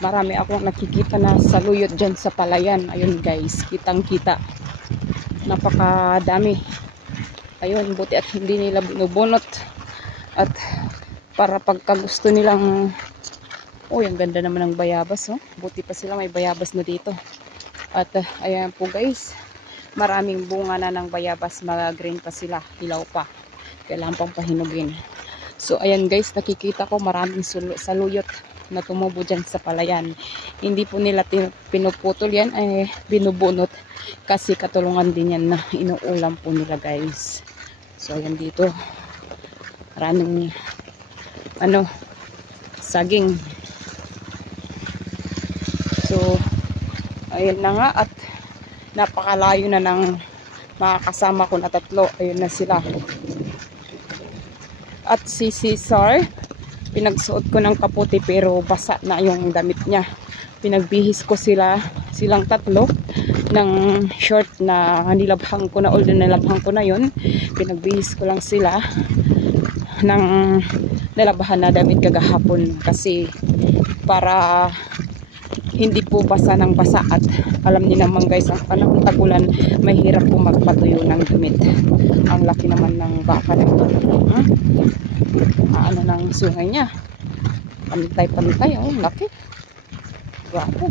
marami akong nakikita na saluyot dyan sa palayan. Ayun guys, kitang kita, napakadami. Ayun, buti at hindi nila binubunot. At para pagka gusto nilang, oh, ang ganda naman ng bayabas, oh. Buti pa sila may bayabas na dito. At ayan po guys, maraming bunga na ng bayabas, mga green pa sila, hilaw pa, kailangan pang pahinugin. So ayan guys, nakikita ko maraming saluyot na tumubo dyan sa palayan. Hindi po nila pinuputol yan, ay binubunot, kasi katulungan din yan na inuulam po nila guys. So ayan dito, maraming saging. So ayun na nga, at napakalayo na ng mga kasama ko na tatlo. Ayun na sila. At si Cesar, pinagsuot ko ng kaputi pero basa na yung damit niya. Pinagbihis ko silang tatlo ng short na nilabhang ko na, although nilabhang ko na yun. Pinagbihis ko lang sila ng nilabhan na damit kagahapon, kasi para hindi po basa ng basa. At alam niyo naman guys, ang panahon tagulan, mahirap po magpatuyo ng damit. Ang laki naman ng baka na ito. Ano ng sungay niya, pantay-pantay, oh, laki. Grabe.